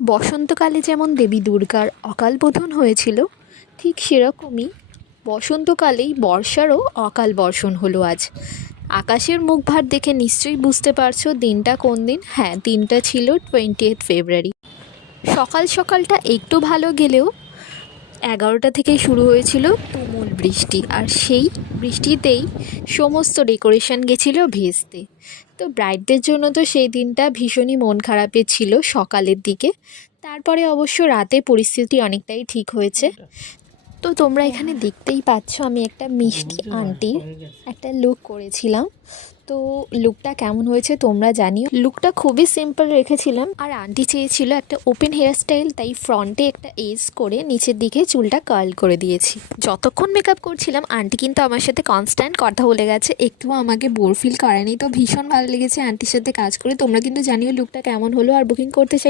বসন্তকালে যেমন দেবী দুর্গার অকাল বোধন হয়েছিল, ঠিক সেরকমই বসন্তকালেই বর্ষারও অকাল বর্ষণ হলো আজ। আকাশের মুখভার দেখে নিশ্চয়ই বুঝতে পারছ দিনটা কোন দিন। হ্যাঁ দিনটা ছিল টোয়েন্টি ফেব্রুয়ারি সকাল সকালটা একটু ভালো গেলেও এগারোটা থেকে শুরু হয়েছিল তুমুল বৃষ্টি, আর সেই বৃষ্টিতেই সমস্ত ডেকোরেশন গেছিল ভেস্তে তো ব্রাইডদের জন্য তো সেই দিনটা ভীষণই মন খারাপের ছিল সকালের দিকে। তারপরে অবশ্য রাতে পরিস্থিতি অনেকটাই ঠিক হয়েছে। তো তোমরা এখানে দেখতেই পাচ্ছ, আমি একটা মিষ্টি আন্টির একটা লুক করেছিলাম। তো লুকটা কেমন হয়েছে তোমরা জানিও। লুকটা খুবই সিম্পল রেখেছিলাম। আর আন্টি চেয়েছিল একটা ওপেন হেয়ার স্টাইল তাই ফ্রন্টে একটা এজ করে নিচের দিকে চুলটা কার্ল করে দিয়েছি। যতক্ষণ মেকআপ করছিলাম আন্টি কিন্তু আমার সাথে কনস্ট্যান্ট কথা বলে গেছে। একটু আমাকে বোর ফিল করেনি তো ভীষণ ভালো লেগেছে আন্টির সাথে কাজ করে। তোমরা কিন্তু জানিও লুকটা কেমন হলো আর বুকিং করতে চাই